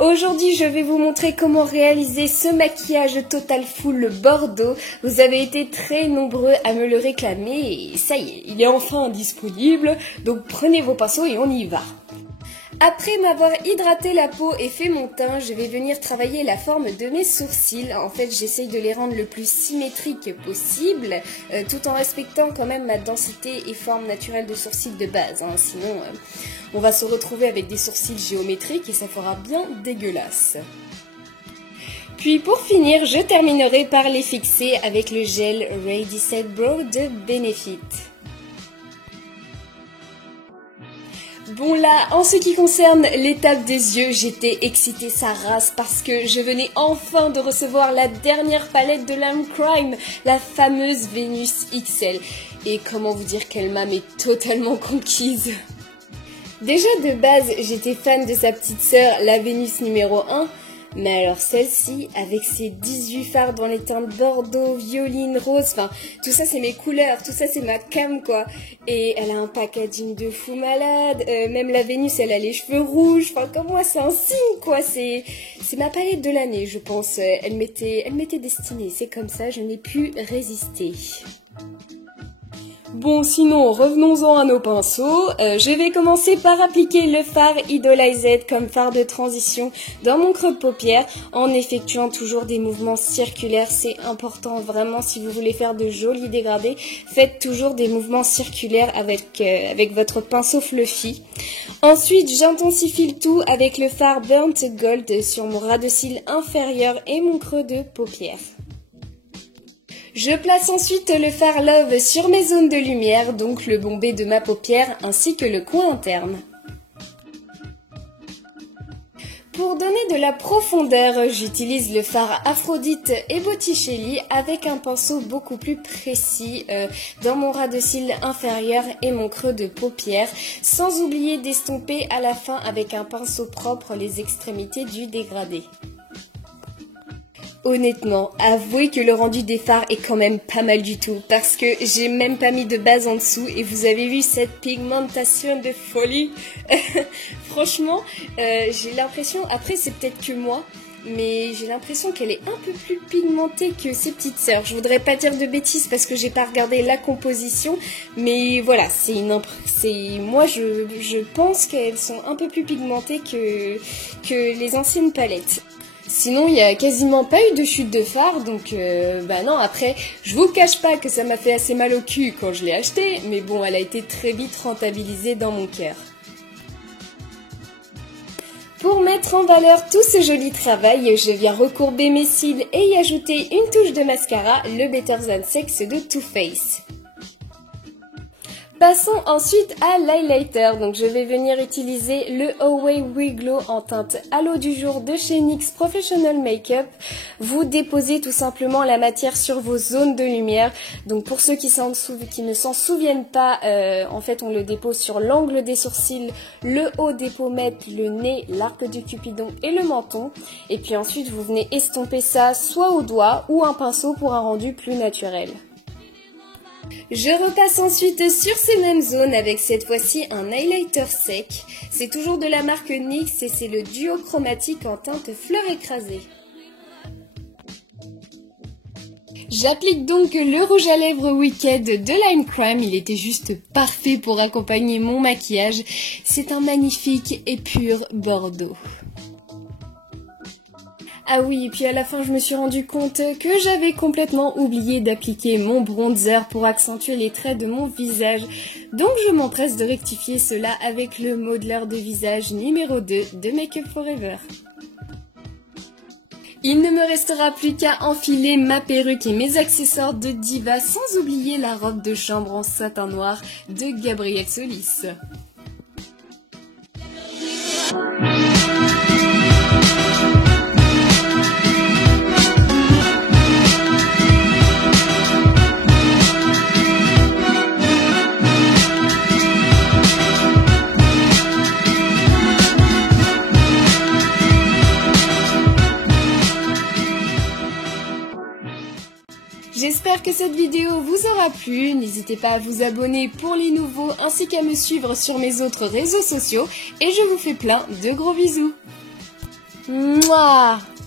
Aujourd'hui, je vais vous montrer comment réaliser ce maquillage total full Bordeaux. Vous avez été très nombreux à me le réclamer et ça y est, il est enfin disponible. Donc prenez vos pinceaux et on y va. Après m'avoir hydraté la peau et fait mon teint, je vais venir travailler la forme de mes sourcils. En fait, j'essaye de les rendre le plus symétriques possible, tout en respectant quand même ma densité et forme naturelle de sourcils de base. Sinon, on va se retrouver avec des sourcils géométriques et ça fera bien dégueulasse. Puis pour finir, je terminerai par les fixer avec le gel Ready Set Brow de Benefit. Bon là, en ce qui concerne l'étape des yeux, j'étais excitée sa race parce que je venais enfin de recevoir la dernière palette de Lime Crime, la fameuse Venus XL. Et comment vous dire qu'elle m'a totalement conquise. Déjà de base, j'étais fan de sa petite sœur, la Venus numéro 1. Mais alors celle-ci, avec ses 18 fards dans les teintes bordeaux, violine, rose, enfin tout ça c'est mes couleurs, tout ça c'est ma cam quoi. Et elle a un packaging de fou malade, même la Vénus elle a les cheveux rouges, enfin comme moi c'est un signe quoi, c'est ma palette de l'année je pense, elle m'était destinée, c'est comme ça, je n'ai pu résister. Bon, sinon, revenons-en à nos pinceaux. Je vais commencer par appliquer le fard Idolized comme fard de transition dans mon creux de paupière en effectuant toujours des mouvements circulaires. C'est important, vraiment, si vous voulez faire de jolis dégradés, faites toujours des mouvements circulaires avec votre pinceau fluffy. Ensuite, j'intensifie le tout avec le fard Burnt Gold sur mon ras de cils inférieur et mon creux de paupière. Je place ensuite le fard Love sur mes zones de lumière, donc le bombé de ma paupière ainsi que le coin interne. Pour donner de la profondeur, j'utilise le fard Aphrodite et Botticelli avec un pinceau beaucoup plus précis dans mon ras de cils inférieur et mon creux de paupière, sans oublier d'estomper à la fin avec un pinceau propre les extrémités du dégradé. Honnêtement, avouez que le rendu des fards est quand même pas mal du tout parce que j'ai même pas mis de base en dessous et vous avez vu cette pigmentation de folie. Franchement, j'ai l'impression, après c'est peut-être que moi, mais j'ai l'impression qu'elle est un peu plus pigmentée que ses petites sœurs. Je voudrais pas dire de bêtises parce que j'ai pas regardé la composition, mais voilà, moi je pense qu'elles sont un peu plus pigmentées que les anciennes palettes. Sinon, il n'y a quasiment pas eu de chute de fard, donc non, après, je vous cache pas que ça m'a fait assez mal au cul quand je l'ai acheté, mais bon, elle a été très vite rentabilisée dans mon cœur. Pour mettre en valeur tout ce joli travail, je viens recourber mes cils et y ajouter une touche de mascara, le Better Than Sex de Too Faced. Passons ensuite à l'highlighter, donc je vais venir utiliser le Away Wiglow en teinte Halo du jour de chez NYX Professional Makeup. Vous déposez tout simplement la matière sur vos zones de lumière, donc pour ceux qui ne s'en souviennent pas, en fait on le dépose sur l'angle des sourcils, le haut des pommettes, le nez, l'arc du cupidon et le menton, et puis ensuite vous venez estomper ça soit au doigt ou un pinceau pour un rendu plus naturel. Je repasse ensuite sur ces mêmes zones avec cette fois-ci un highlighter sec. C'est toujours de la marque NYX et c'est le duo chromatique en teinte fleur écrasée. J'applique donc le rouge à lèvres Wicked de Lime Crime, il était juste parfait pour accompagner mon maquillage. C'est un magnifique et pur Bordeaux. Ah oui, et puis à la fin, je me suis rendu compte que j'avais complètement oublié d'appliquer mon bronzer pour accentuer les traits de mon visage. Donc je m'empresse de rectifier cela avec le modeler de visage numéro 2 de Make Up For Ever. Il ne me restera plus qu'à enfiler ma perruque et mes accessoires de diva, sans oublier la robe de chambre en satin noir de Gabrielle Solis. J'espère que cette vidéo vous aura plu, n'hésitez pas à vous abonner pour les nouveaux ainsi qu'à me suivre sur mes autres réseaux sociaux et je vous fais plein de gros bisous. Mouah.